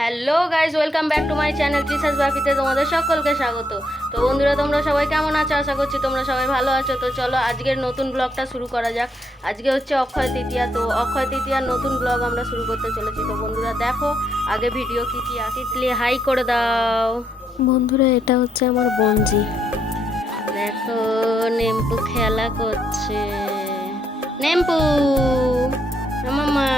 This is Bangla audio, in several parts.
Hello guys, welcome back to my channel ত্রিশাস বাপিতে তোমাদের সকলকে স্বাগত। তো বন্ধুরা, তোমরা সবাই কেমন আছো? আশা করছি তোমরা সবাই ভালো আছো। তো চলো আজকের নতুন ব্লগটা শুরু করা যাক। আজকে হচ্ছে অক্ষয় তৃতীয়া। তো অক্ষয় তৃতীয়ার নতুন ব্লগ আমরা শুরু করতে চলেছি। তো বন্ধুরা দেখো আগে ভিডিও কি আছে, প্লিজ হাই করে দাও। বন্ধুরা, এটা হচ্ছে আমার বঞ্জি। দেখো নেম্পু খেলা করছে। নেম্পু মামা।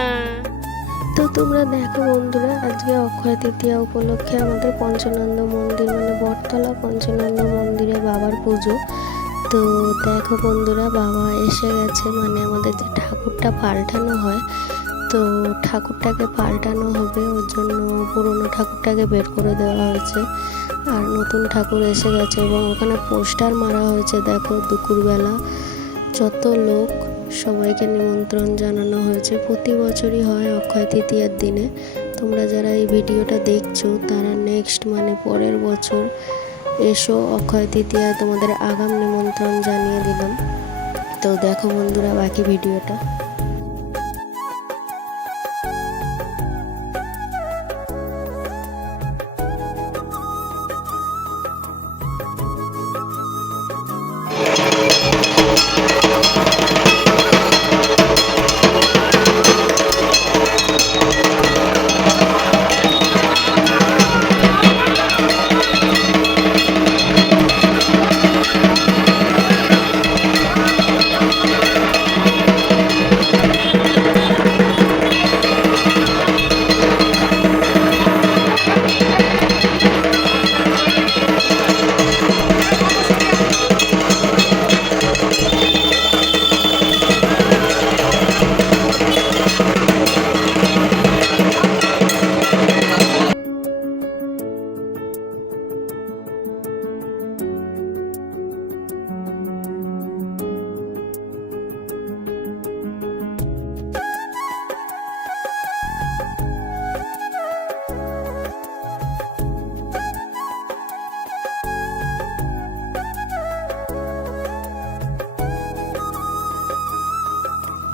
তো তোমরা দেখো বন্ধুরা, আজকে অক্ষয় তৃতীয়া উপলক্ষে আমাদের পঞ্চানন্দ মন্দির মানে বটতলা পঞ্চানন্দ মন্দিরে বাবার পুজো। তো দেখো বন্ধুরা, বাবা এসে গেছে, মানে আমাদের যে ঠাকুরটা পাল্টানো হয়, তো ঠাকুরটাকে পাল্টানো হবে, ওর জন্য পুরনো ঠাকুরটাকে বের করে দেওয়া হয়েছে আর নতুন ঠাকুর এসে গেছে। এবং ওখানে পোস্টার মারা হয়েছে, দেখো দুপুরবেলা যত লোক, সবাইকে নিমন্ত্রণ জানানো হয়েছে। প্রতি বছরই হয় অক্ষয় তৃতীয়ার দিনে। তোমরা যারা এই ভিডিওটা দেখছো তারা নেক্সট মানে পরের বছর এসো অক্ষয় তৃতীয়ায়, তোমাদের আগাম নিমন্ত্রণ জানিয়ে দিলাম। তো দেখো বন্ধুরা বাকি ভিডিওটা।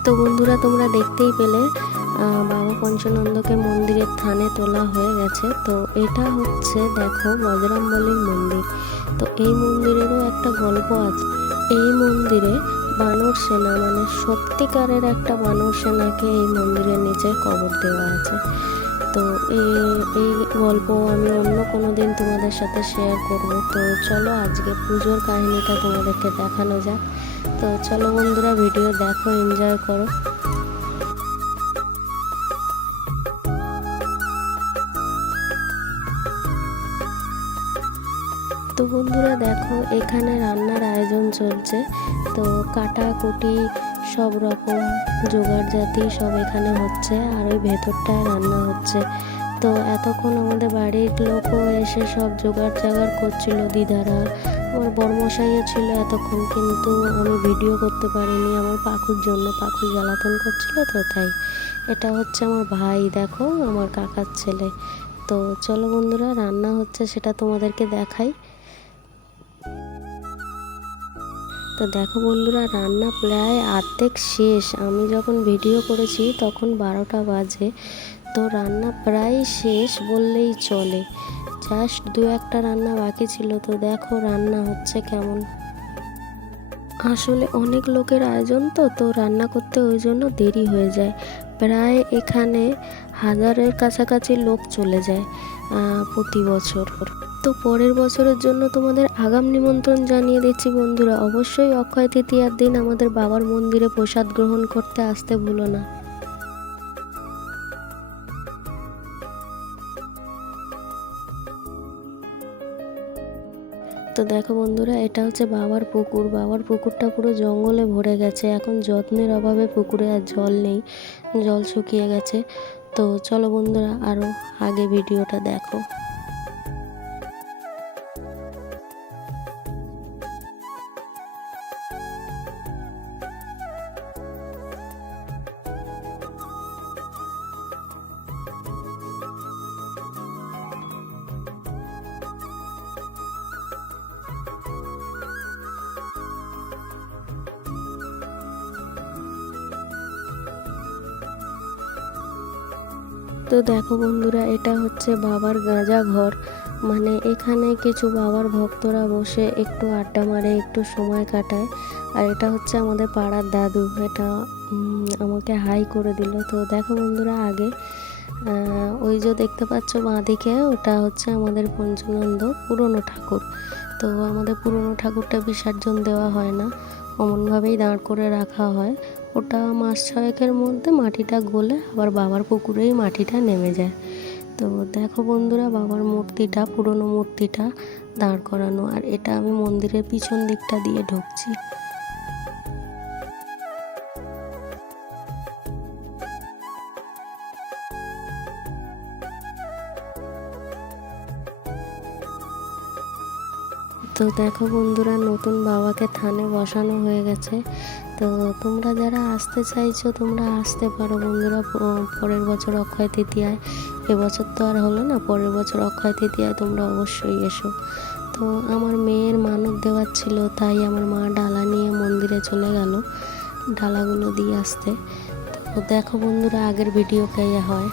তো বন্ধুরা, তোমরা দেখতেই পেলে বাবা পঞ্চানন্দকে মন্দিরের থানে তোলা হয়ে গেছে। তো এটা হচ্ছে দেখো বজরংবলীর মন্দির। তো এই মন্দিরেরও একটা গল্প আছে। এই মন্দিরে বানর সেনা মানে সত্যিকারের একটা বানর সেনাকে এই মন্দিরের নিচে কবর দেওয়া আছে। তো এই গল্প আমি অন্য কোনো দিন তোমাদের সাথে শেয়ার করব। তো চলো আজকে পুজোর কাহিনীটা তোমাদেরকে দেখানো যাক। তো চলো বন্ধুরা, ভিডিও দেখো, এনজয় করো। তো বন্ধুরা দেখো, এখানে রান্নার আয়োজন চলছে। তো কাটাকুটি সব রকম জোগাড় জাতি সব এখানে হচ্ছে, আর ওই ভেতরটায় রান্না হচ্ছে। তো এতক্ষণ আমাদের বাড়ির লোকও এসে সব জোগাড় জাগাড় করছিল, দিদারা, আমার বড়মশাইও ছিল এতক্ষণ, কিন্তু আমি ভিডিও করতে পারিনি আমার পাখুর জন্য। পাখু জ্বালাতন করছিল, তো তাই। এটা হচ্ছে আমার ভাই, দেখো আমার কাকার ছেলে। তো চলো বন্ধুরা, রান্না হচ্ছে সেটা তোমাদেরকে দেখাই। তো দেখো বন্ধুরা, রান্না প্রায় অর্ধেক শেষ। আমি যখন ভিডিও করেছি তখন 12টা বাজে। তো রান্না প্রায় শেষ বললেই চলে, জাস্ট দু একটা রান্না বাকি ছিল। তো দেখো রান্না হচ্ছে কেমন। আসলে অনেক লোকের আয়োজন, তো রান্না করতে ওই জন্য দেরি হয়ে যায়। প্রায় এখানে 1000-এর কাছাকাছি লোক চলে যায় প্রতি বছর। তো পরের বছরের জন্য তোমাদের আগাম নিমন্ত্রণ জানিয়ে দিচ্ছি বন্ধুরা। অবশ্যই অক্ষয় তৃতীয়ার দিন আমাদের বাবার মন্দিরে প্রসাদ গ্রহণ করতে আসতে ভুলো না। তো দেখো বন্ধুরা, এটা হচ্ছে বাবার পুকুর। বাবার পুকুরটা পুরো জঙ্গলে ভরে গেছে, এখন যত্নের অভাবে পুকুরে আর জল নেই, জল শুকিয়ে গেছে। তো চলো বন্ধুরা, আরও আগে ভিডিওটা দেখো। তো দেখো বন্ধুরা, এটা হচ্ছে বাবার গাঁজা ঘর। মানে এখানে কিছু বাবার ভক্তরা বসে একটু আড্ডা মারে, একটু সময় কাটায়। আর এটা হচ্ছে আমাদের পাড়ার দাদু, এটা আমাকে হাই করে দিল। তো দেখো বন্ধুরা, আগে ওই যে দেখতে পাচ্ছ বাঁদিকে, ওটা হচ্ছে আমাদের পঞ্চানন্দ পুরনো ঠাকুর। তো আমাদের পুরনো ঠাকুরটা বিসর্জন দেওয়া হয় না, অমনভাবেই দাঁড় করে রাখা হয়। ওটা মাস 6 মধ্যে মাটিটা গলে আবার বাবার পুকুরেই মাটিটা নেমে যায়। তো দেখো বন্ধুরা, বাবার মূর্তিটা, পুরনো মূর্তিটা দাঁড় করানো। আর এটা আমি মন্দিরের পিছন দিকটা দিয়ে ঢুকছি। তো দেখো বন্ধুরা, নতুন বাবাকে থানে বসানো হয়ে গেছে। তো তোমরা যারা আসতে চাইছো তোমরা আসতে পারো বন্ধুরা, পরের বছর অক্ষয় তৃতীয়ায়। এবছর তো আর হলো না, পরের বছর অক্ষয় তৃতীয়ায় তোমরা অবশ্যই এসো। তো আমার মেয়ের মানত দেওয়ার ছিল, তাই আমার মা ডালা নিয়ে মন্দিরে চলে গেল ডালাগুলো দিয়ে আসতে। তো দেখো বন্ধুরা, আগের ভিডিও কে হয়।